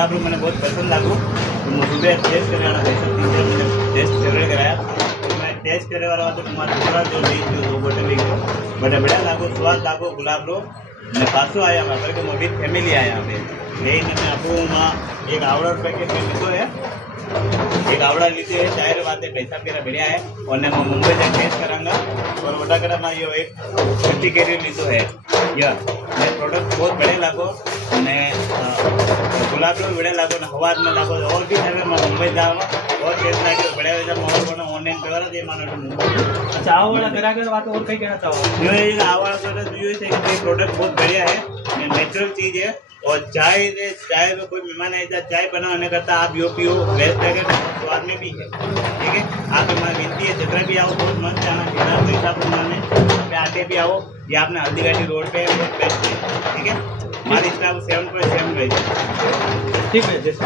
गुलाब मैंने बहुत पसंद लागू। तो मैं सुबह टेस्ट करने वाला भाई सब 3-4 मैंने टेस्ट फेवरेट कराया। तो मैं टेस्ट करने वाला तो तुम्हारा थोड़ा जो ली थी वो बोतल ली थी बट बढ़िया लागू स्वाद लागू गुलाब रो ने पासो आया वहाँ के मोटी फैमिली आया पे यही मैंने आपको एक आवड़ा पैकेट में लीधो है। एक आवड़ा लीधे है चाय बात पैसा मेरा बढ़िया है और मैं मुंबई से टेस्ट करांगा और वटाकड़ा में ये एक 50 कैरी लीधो है। यह मैं प्रोडक्ट बहुत बढ़िया लागो ने गुलाब रो बढ़िया लागो ने हवा में लागो और भी टाइम में मुंबई जावा और टेस्ट लागे बढ़िया वजह मोबाइल को ऑनलाइन करवा दे मानो मुंबई। अच्छा आवा वाला ग्राहक बात और कई कहना चाहो ये आवा वाला तो ये है कि प्रोडक्ट बहुत बढ़िया है नेचुरल चीज़ है और चाय में कोई मेहमान आए तो चाय बनाने करता आप यो पियो बेस्ट है स्वाद में भी है। ठीक है आप हमारी विनती है जितना भी आओ बहुत मस्त जाना जितना पैसा बनाने आते भी आओ ये आपने हल्दी घाटी रोड पे बहुत बेस्ट है। ठीक है हमारी स्टाफ 7.7 रही है। ठीक है जैसे